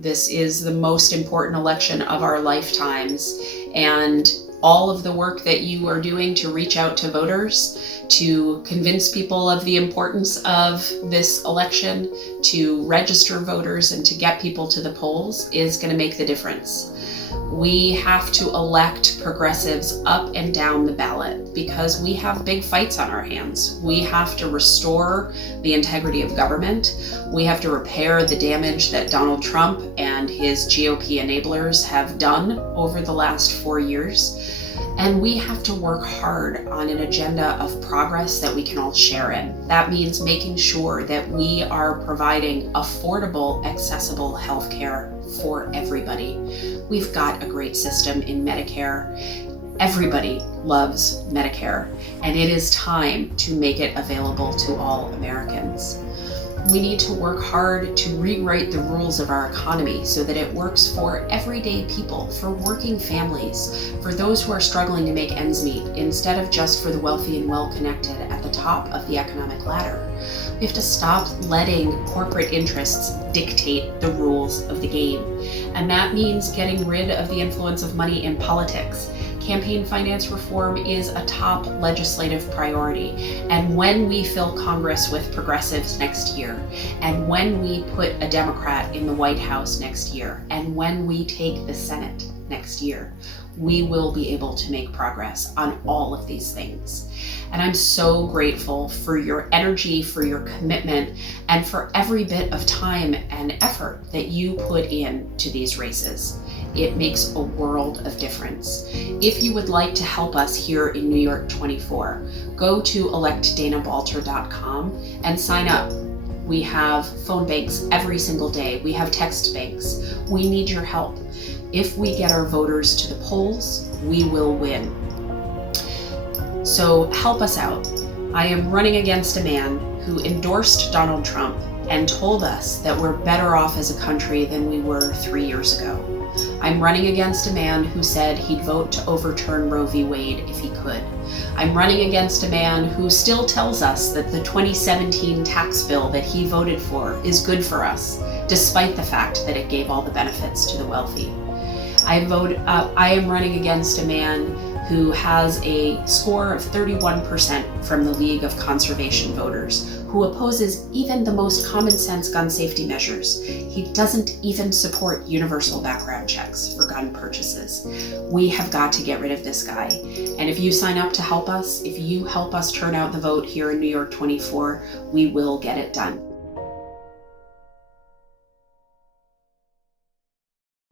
This is the most important election of our lifetimes, and all of the work that you are doing to reach out to voters, to convince people of the importance of this election, to register voters and to get people to the polls is going to make the difference. We have to elect progressives up and down the ballot because we have big fights on our hands. We have to restore the integrity of government. We have to repair the damage that Donald Trump and his GOP enablers have done over the last 4 years. And we have to work hard on an agenda of progress that we can all share in. That means making sure that we are providing affordable, accessible healthcare for everybody. We've got a great system in Medicare. Everybody loves Medicare, and it is time to make it available to all Americans. We need to work hard to rewrite the rules of our economy so that it works for everyday people, for working families, for those who are struggling to make ends meet, instead of just for the wealthy and well-connected at the top of the economic ladder. We have to stop letting corporate interests dictate the rules of the game. And that means getting rid of the influence of money in politics. Campaign finance reform is a top legislative priority. And when we fill Congress with progressives next year, and when we put a Democrat in the White House next year, and when we take the Senate next year, we will be able to make progress on all of these things. And I'm so grateful for your energy, for your commitment, and for every bit of time and effort that you put into these races. It makes a world of difference. If you would like to help us here in New York 24, go to electdanabalter.com and sign up. We have phone banks every single day. We have text banks. We need your help. If we get our voters to the polls, we will win. So help us out. I am running against a man who endorsed Donald Trump and told us that we're better off as a country than we were 3 years ago. I'm running against a man who said he'd vote to overturn Roe v. Wade if he could. I'm running against a man who still tells us that the 2017 tax bill that he voted for is good for us, despite the fact that it gave all the benefits to the wealthy. I am running against a man who has a score of 31% from the League of Conservation Voters, who opposes even the most common sense gun safety measures. He doesn't even support universal background checks for gun purchases. We have got to get rid of this guy. And if you sign up to help us, if you help us turn out the vote here in New York 24, we will get it done.